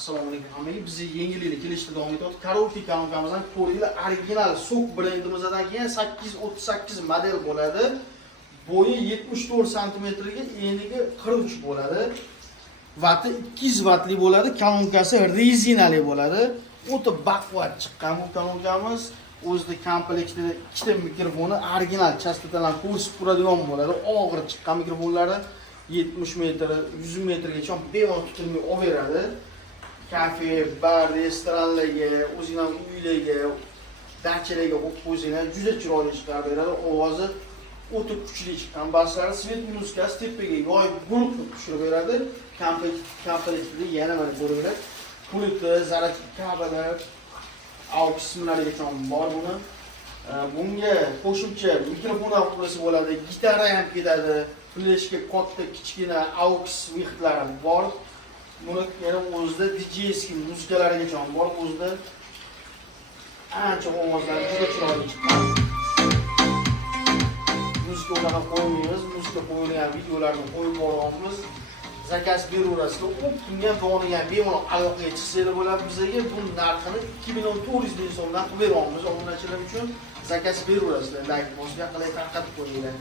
Assalomu alaykum hammaga. Bizni yengillikni kelishda davom etyapti. Karaoke kanalımızdan ko'ringlar, original SOK brendimizdan kelgan 838 model bo'ladi. Bo'yi 74 cm ga, eniga 43 bo'ladi. Vati 200 vatli bo'ladi. Kolonkasi rezinali bo'ladi. O'ta baquvvat chiqqan bu kolonkamiz. O'zida komplektida ikkita mikrofoni original chastotalarni ko'rsatib turadigan bo'ladi. Og'ir chiqqan mikrofonlari 70 metr, 100 metrgacha bemalol tutilmay olaveradi. Kafe, bar, restoranlarga, o'zingizning uylarga, dachalarga qo'yib qo'ysanglar juda chiroyli chiqarib beradi. Ovozi o'ta kuchli chiqqan. Baslari svet muzikasi tepaga yoyib guruh tushirib beradi. Komplektida yana mana ko'ringlar. Pulti, zaryadka kabellar, AUX qismlarigacha bor buni. Bunga qo'shimcha mikrofon ham qilsa bo'ladi, gitara ham ketadi. Fleshga katta kichkina AUX vixtlari bor. Buni yana o'zida DJski muzikalarigacha bor. O'zida ancha ovozlar juda chiroyli chiqqan. Muzika unaqa qo'ymaymiz. Muzika qo'yilgan videolarni qo'yib boramiz. Zakaz beraverasizlar. O'ptingan doniga bemalol aloqaga chiqsanglar bo'ladi. Bizga bu narxini 2400 ming so'mdan qilib beramiz. Obunachilar uchun zakaz beraverasizlar. Like bosgan qilib tarqatib qo'yinglar.